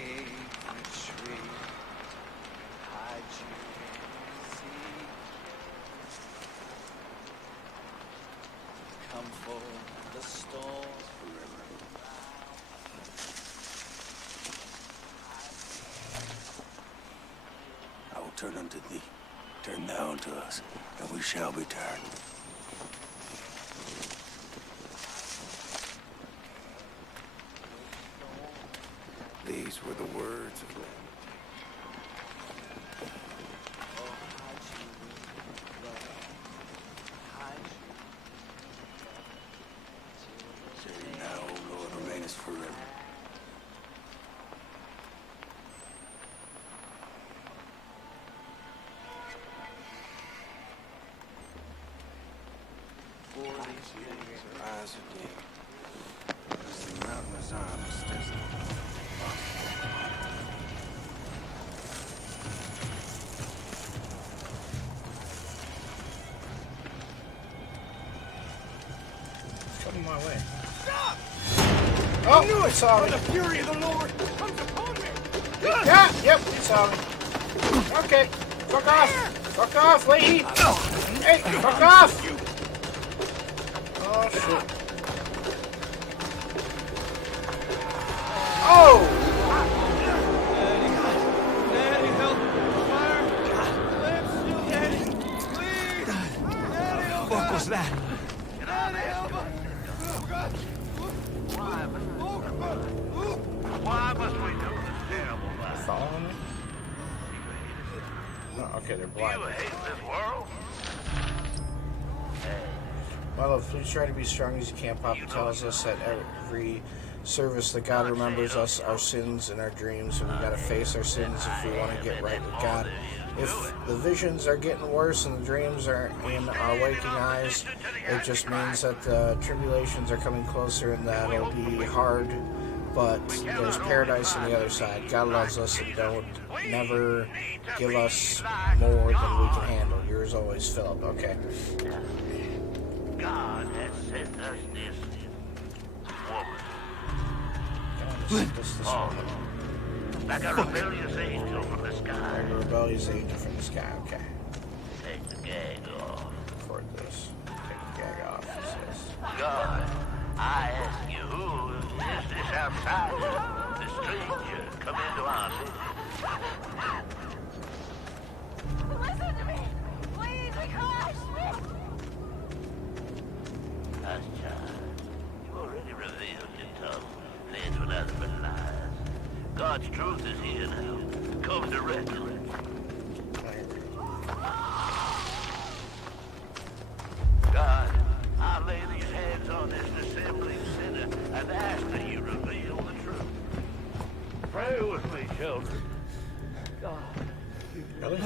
retreat. Hide you in secret. Come for the storm. I will turn unto thee. Turn thou unto us, and we shall be turned. These were the words of Say now, O Lord, remainest forever. Rise again. As the mountain is on us, there's It's coming my way. Stop! Oh, I knew it! Saw me. the fury of the Lord comes upon me! Yeah, yep, it saw me. Okay, fuck off! Fuck off, lady! Hey, fuck off! Oh, shit. Oh! Daddy, help! Fire! Lips! Daddy! Please! Daddy, help! What was that? Daddy, help! Oh, God! Why must we do this terrible life? Following me? No, okay, they're blind. You hate this world? My love, please try to be strong as you can. Papa tells us at every service that God remembers us, our sins, and our dreams, and we gotta face our sins if we want to get right with God. If the visions are getting worse and the dreams are in our waking eyes, it just means that the tribulations are coming closer and that it'll be hard, but there's paradise on the other side. God loves us and don't never give us more than we can handle. Yours always, Philip. Okay. God has sent us this woman. This woman. Like a rebellious angel from the sky. Like a rebellious angel from the sky. Okay. Take the gag off. Record this. Take the gag off. It says. God, I ask you, who is this outsider, this stranger, come into our city? Listen to me! Please, we crashed! Really?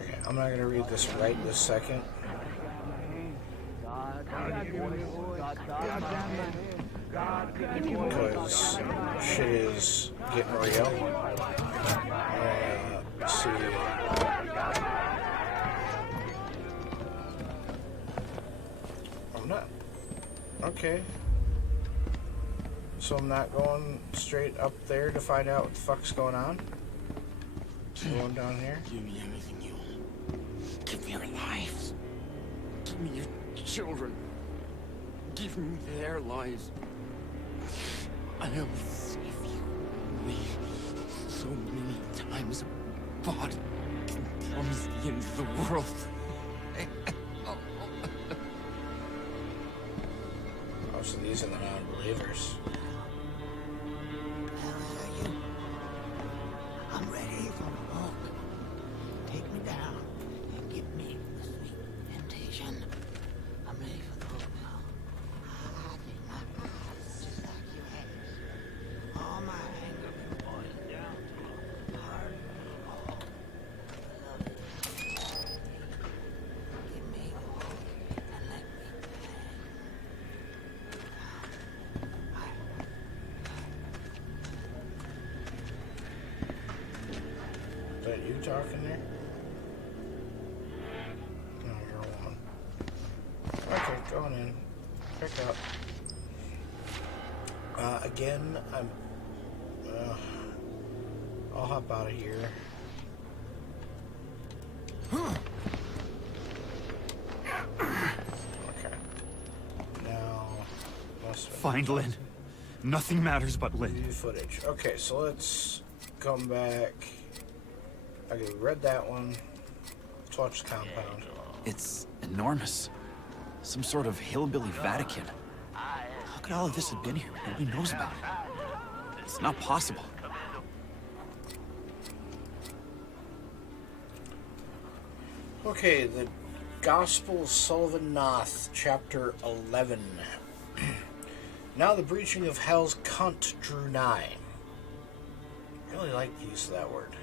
Okay, I'm not gonna read this right this second. Because shit is getting real. Let's see. I'm not. Okay. So I'm not going straight up there to find out what the fuck's going on? I'm going down here? Give me everything you want. Give me your lives. Give me your children. Give me their lives. I will save you. Me. So many times a body comes into the world. Oh, so these are the non-believers. I'm ready for the hook. Take me down and give me the sweet temptation. I'm ready for the hook now. I take my eyes just like you had. All my anger been boiled down to a hard ball. I love you. Give me the hook and let me Is that you talking there? No, you're a woman. Okay, going in. Pick up. Again, I'll hop out of here. Okay. Now, Find Lynn. Nothing matters but Lynn. New footage. Okay, so let's come back. Okay, we read that one. Let's watch the compound. It's enormous. Some sort of hillbilly Vatican. How could all of this have been here? Nobody knows about it. It's not possible. Okay, the Gospel of Sullivan Noth, chapter 11. Now the breaching of hell's cunt drew nigh. I really like the use of that word.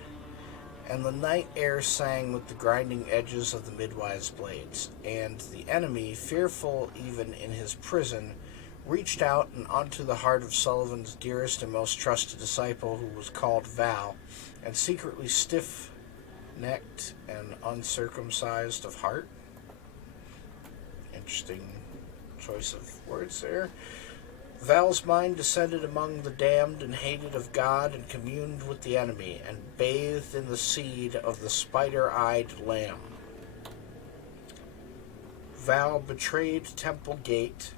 And the night air sang with the grinding edges of the midwives' blades. And the enemy, fearful even in his prison, reached out and unto the heart of Sullivan's dearest and most trusted disciple, who was called Val, and secretly stiff-necked and uncircumcised of heart. Interesting choice of words there. Val's mind descended among the damned and hated of God, and communed with the enemy, and bathed in the seed of the spider-eyed lamb. Val betrayed Temple Gate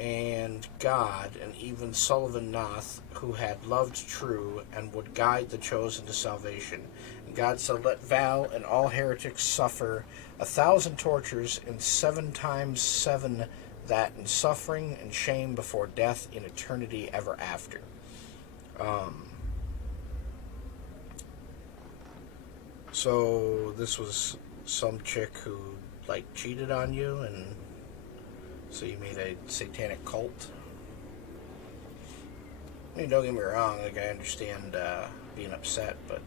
and God, and even Sullivan Noth, who had loved true and would guide the chosen to salvation. And God said, let Val and all heretics suffer 1,000 tortures, and 7 times 7 that in suffering and shame before death in eternity ever after. So this was some chick who like cheated on you, and so you made a satanic cult. I mean, don't get me wrong, like I understand being upset, but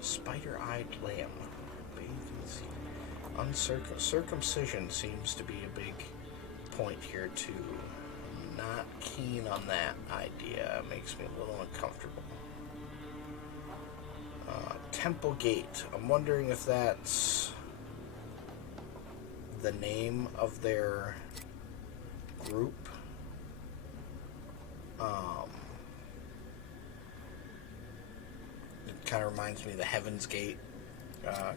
spider-eyed lamb. Circumcision seems to be a big point here too. I'm not keen on that idea. It makes me a little uncomfortable. Temple Gate. I'm wondering if that's the name of their group. It kind of reminds me of the Heaven's Gate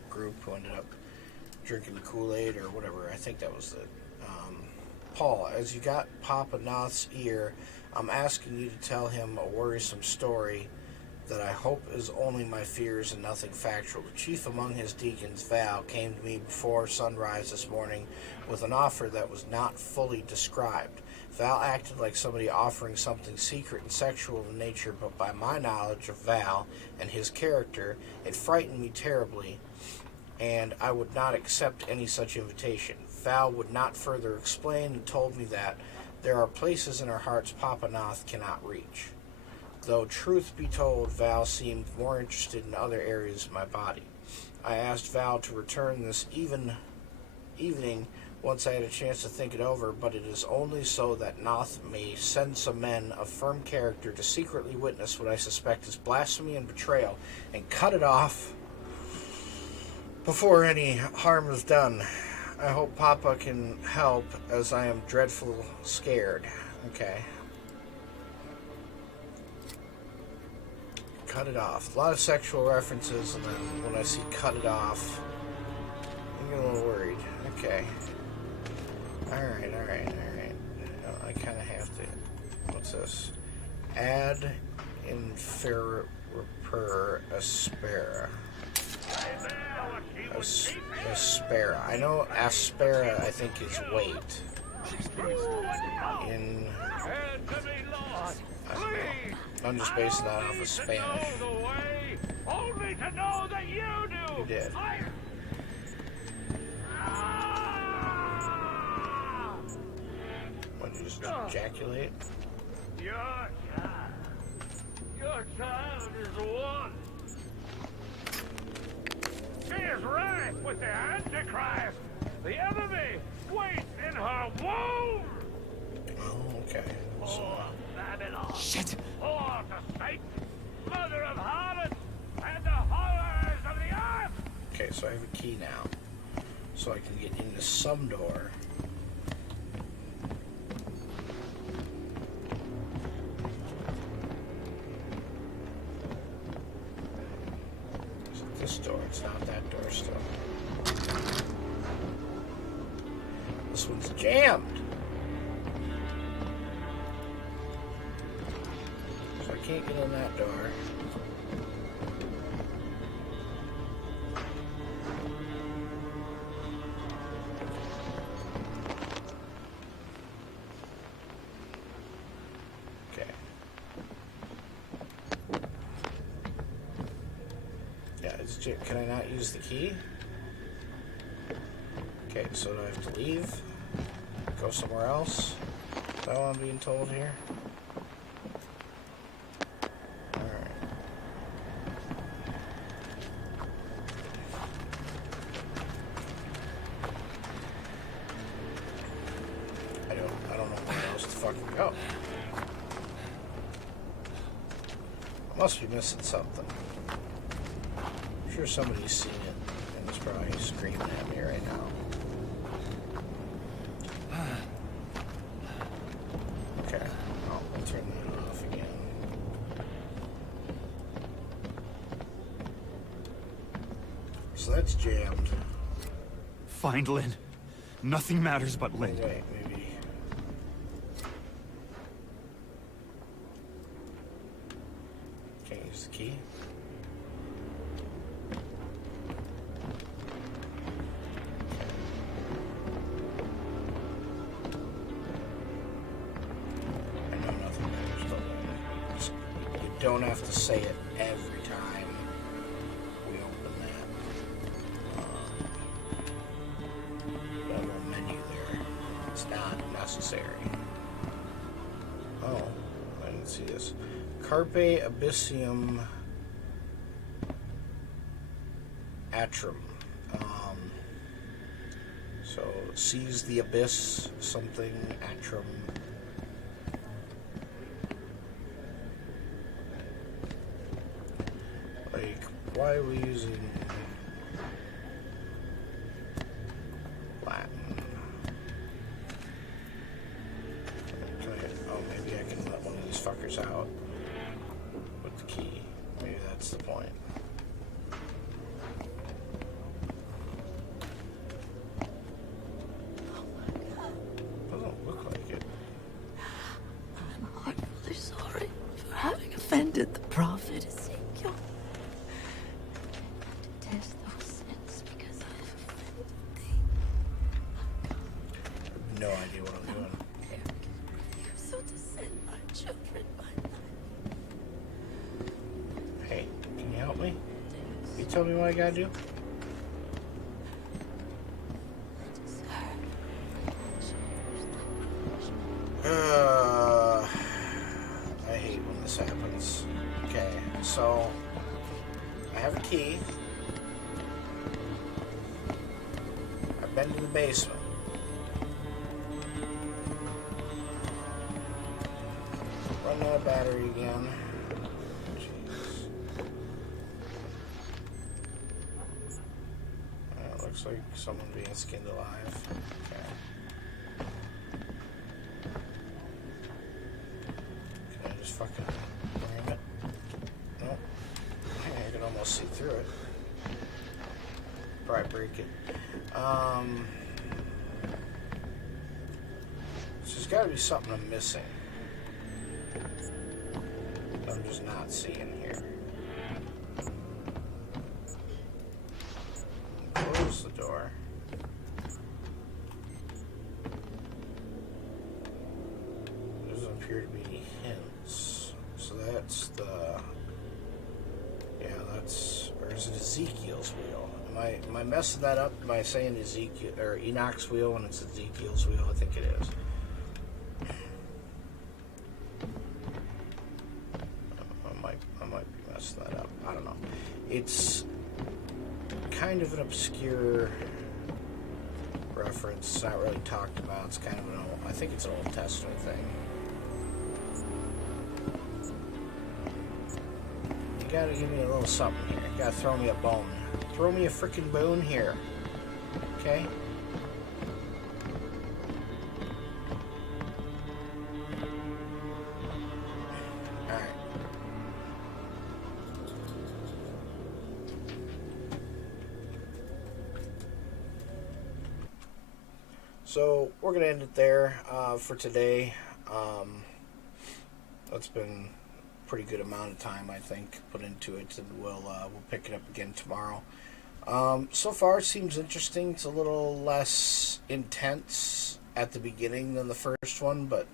group who ended up drinking the Kool-Aid or whatever. I think that was the Paul, as you got Papa Noth's ear, I'm asking you to tell him a worrisome story that I hope is only my fears and nothing factual. The chief among his deacons, Val, came to me before sunrise this morning with an offer that was not fully described. Val acted like somebody offering something secret and sexual in nature, but by my knowledge of Val and his character, it frightened me terribly, and I would not accept any such invitation. Val would not further explain and told me that There are places in our hearts Papa Noth cannot reach. Though truth be told, Val seemed more interested in other areas of my body. I asked Val to return this evening once I had a chance to think it over, but it is only so that Noth may send some men of firm character to secretly witness what I suspect is blasphemy and betrayal, and cut it off before any harm is done. I hope Papa can help, as I am dreadful scared. Okay. Cut it off. A lot of sexual references, and then when I see cut it off, I get a little worried. Okay. Alright. I kind of have to. What's this? Ad inferior aspera. Aspera. I know aspera, I think, is weight. I'm just basing that off of Spanish. Only to know that you do. You did. When you just ejaculate? Your child is one. She is rife with the Antichrist. The enemy waits in her womb. Oh, okay. Oh, Babylon. Shit! Oh, to Satan, mother of harlots and the horrors of the earth. Okay, so I have a key now. So I can get into some door. Is it this door? It's not that door still. This one's jammed. So I can't get in that door. Okay. Yeah, it's jammed. Can I not use the key? Okay, so do I have to leave? Go somewhere else? Is that what I'm being told here? Alright. I don't know where else to fucking go. I must be missing something. I'm sure somebody's seen it and is probably screaming at me right now. Okay, I'll turn that off again. So that's jammed. Find Lynn. Nothing matters but Oh, Lynn. wait, maybe. Can't use the key. I know nothing matters but Lynn. Just- You don't have to say it every time we open that little menu there. It's not necessary. Oh, I didn't see this. Carpe abyssium atrum. So seize the abyss, something atrum. Like, why are we using Latin? Oh, maybe I can let one of these fuckers out with the key. Maybe that's the point. Doesn't look like it. I'm heartfully sorry for having offended the prophet Ezekiel. I detest those sins because I have offended thee. I have no idea what I'm doing. So to send my children by night. Hey, can you help me? Can you tell me what I gotta do? I hate when this happens. Okay, so I have a key. I've been to the basement. Run out of battery again. Jeez. Looks like someone being skinned alive. Okay. Can I just fucking ram it? Nope. I can almost see through it. Probably break it. So there's got to be something I'm missing. I'm just not seeing here. Close the door. There doesn't appear to be any hints. So that's the... Yeah, that's... Or is it Ezekiel's wheel? Am I messing that up? Am I saying Ezekiel or Enoch's wheel when it's Ezekiel's wheel? I think it is. I might be messing that up. I don't know. It's kind of an obscure reference. It's not really talked about. It's kind of an old, I think it's an Old Testament thing. You gotta give me a little something here. You gotta throw me a bone. Throw me a freaking bone here. Okay? Alright. So, we're going to end it there for today. That's been a pretty good amount of time, I think, put into it, and we'll pick it up again tomorrow. So far, it seems interesting. It's a little less intense at the beginning than the first one, but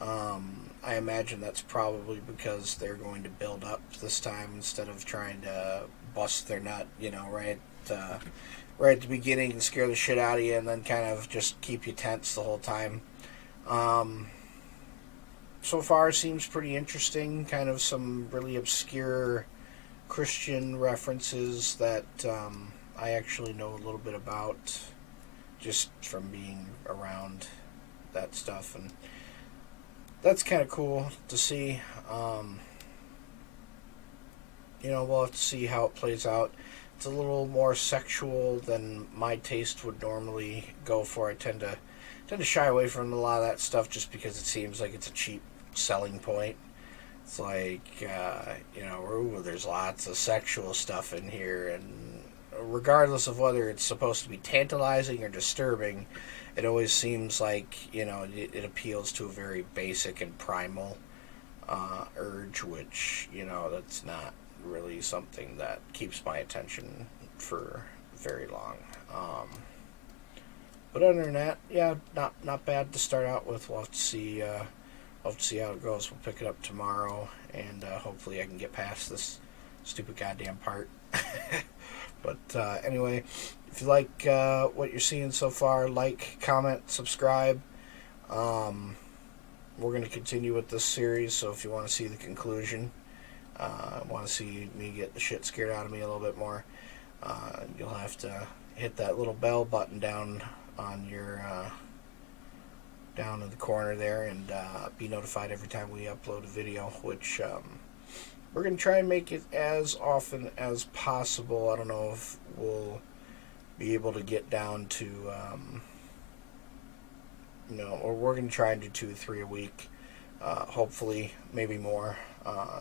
I imagine that's probably because they're going to build up this time instead of trying to bust their nut, right at the beginning and scare the shit out of you and then kind of just keep you tense the whole time. So far, seems pretty interesting. Kind of some really obscure Christian references that I actually know a little bit about just from being around that stuff, and that's kind of cool to see. We'll have to see how it plays out. It's a little more sexual than my taste would normally go for. I tend to shy away from a lot of that stuff just because it seems like it's a cheap selling point. It's like, there's lots of sexual stuff in here, and regardless of whether it's supposed to be tantalizing or disturbing, it always seems like, it appeals to a very basic and primal urge, which, that's not really something that keeps my attention for very long. But other than that, yeah, not bad to start out with. We'll have to see how it goes. We'll pick it up tomorrow, and hopefully I can get past this stupid goddamn part. But anyway, if you like what you're seeing so far, like, comment, subscribe. We're going to continue with this series, so if you want to see the conclusion, want to see me get the shit scared out of me a little bit more, you'll have to hit that little bell button down on your down in the corner there, and be notified every time we upload a video, which we're going to try and make it as often as possible. I don't know if we'll be able to get down to or we're going to try and do 2 or 3 a week, hopefully maybe more,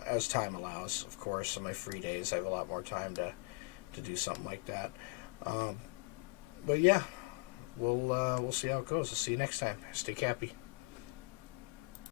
as time allows. Of course, on my free days I have a lot more time to do something like that. But yeah, we'll see how it goes. I'll see you next time. Stay cappy.